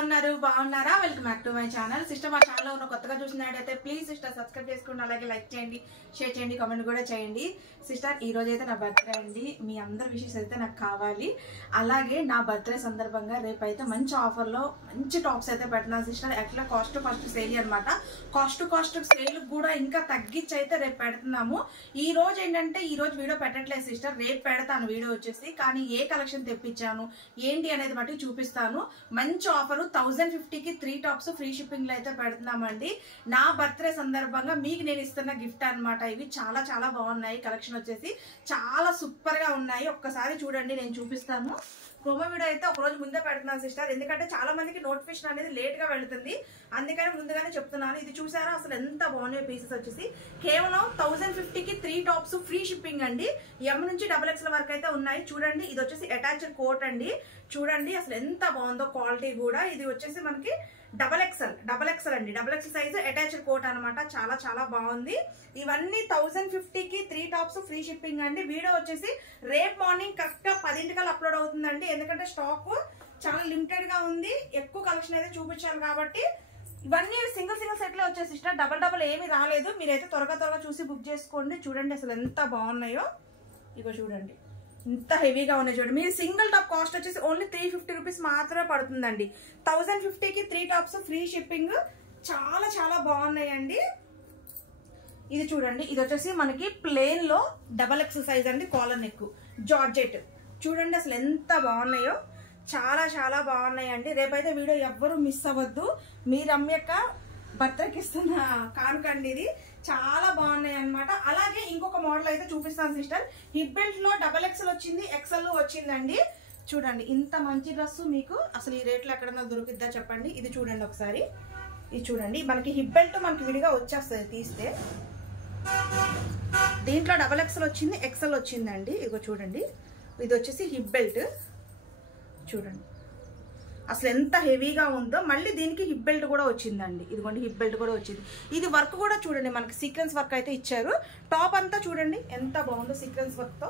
ఉన్నారు బాగున్నారా welcome back to my channel sister మా ఛానల్ ఉన్న కొత్తగా చూసినట్టయితే ప్లీజ్ సిస్టర్ సబ్స్క్రైబ్ చేసుకోండి అలాగే లైక్ చేయండి షేర్ చేయండి కామెంట్ కూడా చేయండి సిస్టర్ ఈ రోజు అయితే నా బర్త్డే అండి మీ అందరి విషెస్ అయితే నాకు కావాలి అలాగే నా బర్త్డే సందర్భంగా రేపు అయితే మంచి ఆఫర్ లో మంచి టాప్స్ అయితే పెట్టినా సిస్టర్ ఎట్లా కాస్ట్ సేల్ అన్నమాట కాస్ట్ సేల్ కూడా ఇంకా తగ్గించి అయితే రేపు పెడుతున్నాము ఈ రోజు ఏంటంటే ఈ రోజు వీడియో పెట్టట్లేదు సిస్టర్ రేపు పెడతాను వీడియో వచ్చేసి కానీ ఏ కలెక్షన్ తెప్పించాను ఏంటి అనేది బట్టి చూపిస్తాను మంచి ఆఫర్ 1050 కి 3 టాప్స్ ఫ్రీ షిప్పింగ్ లో అయితే పెడుతున్నామండి నా బర్త్డే సందర్భంగా మీకు నేను ఇస్తున్న గిఫ్ట్ అన్నమాట ఇవి చాలా చాలా బాగున్నాయి కలెక్షన్ వచ్చేసి చాలా సూపర్ గా ఉన్నాయి ఒక్కసారి చూడండి నేను చూపిస్తాను ప్రోమో వీడియో అయితే ఒక రోజు ముందే పెడుతున్నాను సిస్టర్ ఎందుకంటే చాలా మందికి నోటిఫికేషన్ అనేది లేట్ గా వెళ్తుంది అందుకని ముందుగానే చెప్తున్నాను ఇది చూసారా అసలు ఎంత బాగున్నాయి పీసెస్ వచ్చేసి కేవలం 1050 కి 3 టాప్స్ ఫ్రీ షిప్పింగ్ అండి ఎం నుంచి XXL వరకు అయితే ఉన్నాయి చూడండి ఇది వచ్చేసి అటాచ్డ్ కోట్ అండి చూడండి అసలు ఎంత బాగుందో క్వాలిటీ కూడా ఇది వచ్చేసి మనకి XXL అండి XXL సైజ్ అటాచ్డ్ కోట్ అనమాట చాలా చాలా బాగుంది ఇవన్నీ 1050 కి 3 టాప్స్ ఫ్రీ షిప్పింగ్ అండి వీడియో వచ్చేసి రేపు మార్నింగ్ కరెక్ట్ గా 10 అప్లోడ్ అవుతుందండి ఎందుకంటే స్టాక్ చాలా లిమిటెడ్ గా ఉంది ఎక్కువ కలెక్షన్ అయితే చూపించాను కాబట్టి ఇవన్నీ సింగిల్ సెట్ లో వచ్చేసి ఇష్టం డబల్ ఏమి రాలేదు మీరైతే త్వరగా చూసి బుక్ చేసుకోండి చూడండి అసలు ఎంత బాగున్నాయో ఇగో చూడండి ఇంత హెవీగా ఉన్నాయి చూడండి మీరు సింగిల్ టాప్ కాస్ట్ వచ్చేసి ఓన్లీ 350 రూపీస్ మాత్రమే పడుతుందండి 1050 కి 3 టాప్స్ ఫ్రీ షిప్పింగ్ చాలా చాలా బాగున్నాయండి ఇది చూడండి ఇది వచ్చేసి మనకి ప్లేన్ లో XXL సైజ్ అండి కాలర్ నెక్ జార్జెట్ చూడండి అసలు ఎంత బాగున్నాయో చాలా చాలా బాగున్నాయండి రేపైతే వీడియో ఎవ్వరు మిస్ అవ్వద్దు మీరు అమ్మక బర్త్డేకి ఇస్తున్న కానుకండి ఇది చాలా బాగున్నాయి అనమాట అలాగే ఇంకొక మోడల్ అయితే చూపిస్తాను సిస్టర్ హిప్ బెల్ట్ లో XXL వచ్చింది XL వచ్చిందండి చూడండి ఇంత మంచి డ్రెస్ మీకు అసలు ఈ రేట్లో ఎక్కడన్నా దొరికిద్దా చెప్పండి ఇది చూడండి ఒకసారి ఇది చూడండి మనకి హిప్ బెల్ట్ మనకి విడిగా వచ్చేస్తుంది తీస్తే దీంట్లో XXL వచ్చింది XL వచ్చిందండి ఇగో చూడండి ఇది వచ్చేసి హిప్ బెల్ట్ చూడండి అసలు ఎంత హెవీగా ఉందో మళ్ళీ దీనికి హిప్ బెల్ట్ కూడా వచ్చిందండి ఇదిగోండి హిప్ బెల్ట్ కూడా వచ్చింది ఇది వర్క్ కూడా చూడండి మనకి సీక్వెన్స్ వర్క్ అయితే ఇచ్చారు టాప్ అంతా చూడండి ఎంత బాగుందో సీక్వెన్స్ వర్క్ తో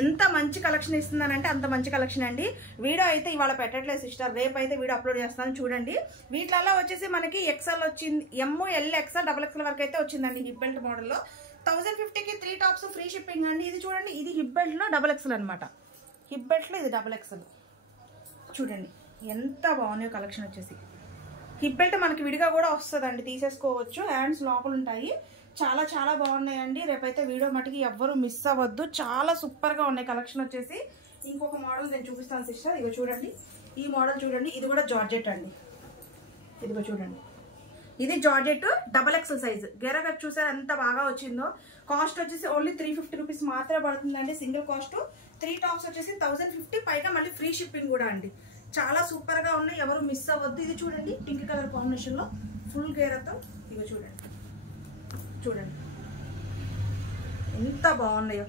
ఎంత మంచి కలెక్షన్ ఇస్తున్నానంటే అంత మంచి కలెక్షన్ అండి వీడియో అయితే ఇవాళ పెట్టట్లేదు సిస్టర్ రేపు అయితే వీడియో అప్లోడ్ చేస్తాను చూడండి వీటిలలో వచ్చేసి మనకి XL వచ్చింది ML XL XXL వరకు అయితే వచ్చిందండి హిప్ బెల్ట్ మోడల్లో 1050 కి 3 టాప్స్ ఫ్రీ షిప్పింగ్ అండి ఇది చూడండి ఇది హిప్ బెల్ట్ లో XXL అనమాట హిప్ బెల్ట్ లో ఇది XXL చూడండి ఎంత బాగున్నాయో కలెక్షన్ వచ్చేసి హిప్ బెల్ట్ మనకి విడిగా కూడా వస్తుందండి తీసేసుకోవచ్చు హ్యాండ్స్ లోపల ఉంటాయి చాలా చాలా బాగున్నాయండి రేపైతే వీడియో మటుకి ఎవ్వరు మిస్ అవ్వద్దు చాలా సూపర్ గా ఉన్నాయి కలెక్షన్ వచ్చేసి ఇంకొక మోడల్ నేను చూపిస్తాను సిస్టర్ ఇదిగో చూడండి ఈ మోడల్ చూడండి ఇది కూడా జార్జెట్ అండి ఇదిగో చూడండి ఇది జార్జెట్ XXL సైజ్ గెరగ చూసారు ఎంత బాగా వచ్చిందో కాస్ట్ వచ్చేసి ఓన్లీ 350 రూపీస్ మాత్రమే పడుతుందండి సింగిల్ కాస్ట్ 3 టాప్స్ వచ్చేసి 1050 పైగా మళ్ళీ ఫ్రీ షిప్పింగ్ కూడా అండి చాలా సూపర్ గా ఉన్నాయి ఎవరు మిస్ అవ్వద్దు ఇది చూడండి పింక్ కలర్ కాంబినేషన్ లో ఫుల్ గేరతో ఇగో చూడండి ఎంత బాగున్నాయో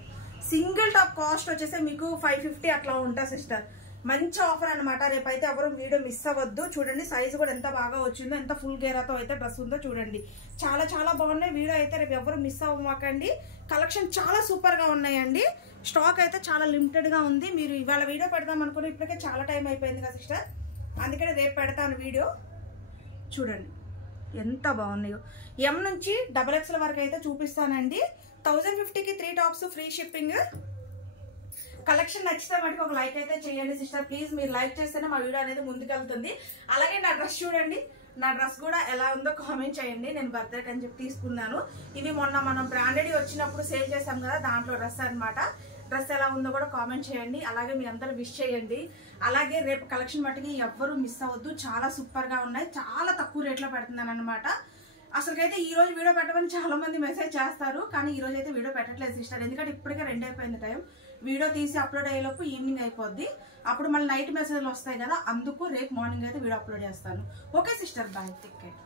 సింగిల్ టాప్ కాస్ట్ వచ్చేసి మీకు 550 అట్లా ఉంటుంది సిస్టర్ మంచి ఆఫర్ అనమాట రేపైతే ఎవరు వీడియో మిస్ అవ్వద్దు చూడండి సైజ్ కూడా ఎంత బాగా వచ్చిందో ఎంత ఫుల్ గేరాతో అయితే డ్రెస్ ఉందో చూడండి చాలా చాలా బాగున్నాయి వీడియో అయితే రేపు ఎవరు మిస్ అవ్వమాకండి కలెక్షన్ చాలా సూపర్ గా ఉన్నాయండి స్టాక్ అయితే చాలా లిమిటెడ్ గా ఉంది మీరు ఇవాళ వీడియో పెడదాం అనుకుని ఇప్పటికే చాలా టైం అయిపోయింది కదా సిస్టర్ అందుకని రేపు పెడతాను వీడియో చూడండి ఎంత బాగున్నాయో ఎం నుంచి XXL వరకు అయితే చూపిస్తానండి 1050 కి 3 టాప్స్ ఫ్రీ షిప్పింగ్ కలెక్షన్ నచ్చితే మటుకు ఒక లైక్ అయితే చేయండి సిస్టర్ ప్లీజ్ మీరు లైక్ చేస్తేనే మా వీడియో అనేది ముందుకెళ్తుంది అలాగే నా డ్రెస్ చూడండి నా డ్రెస్ కూడా ఎలా ఉందో కామెంట్ చేయండి నేను బర్త్డేకి అని చెప్పి తీసుకున్నాను ఇవి మొన్న మనం బ్రాండెడ్ వచ్చినప్పుడు సేల్ చేసాం కదా దాంట్లో డ్రెస్ అనమాట డ్రెస్ ఎలా ఉందో కూడా కామెంట్ చేయండి అలాగే మీ అందరూ విష్ చేయండి అలాగే రేపు కలెక్షన్ మటుకి ఎవ్వరు మిస్ అవ్వద్దు చాలా సూపర్ గా ఉన్నాయి చాలా తక్కువ రేట్లో పెడుతున్నాను అనమాట అసలుకైతే ఈ రోజు వీడియో పెట్టమని చాలా మంది మెసేజ్ చేస్తారు కానీ ఈ రోజు అయితే వీడియో పెట్టట్లేదు సిస్టర్ ఎందుకంటే ఇప్పటికే 2 అయిపోయింది టైం వీడియో తీసి అప్లోడ్ అయ్యేలోపు ఈవినింగ్ అయిపోద్ది అప్పుడు మళ్ళీ నైట్ మెసేజ్లు వస్తాయి కదా అందుకు రేపు మార్నింగ్ అయితే వీడియో అప్లోడ్ చేస్తాను okay sister bye take care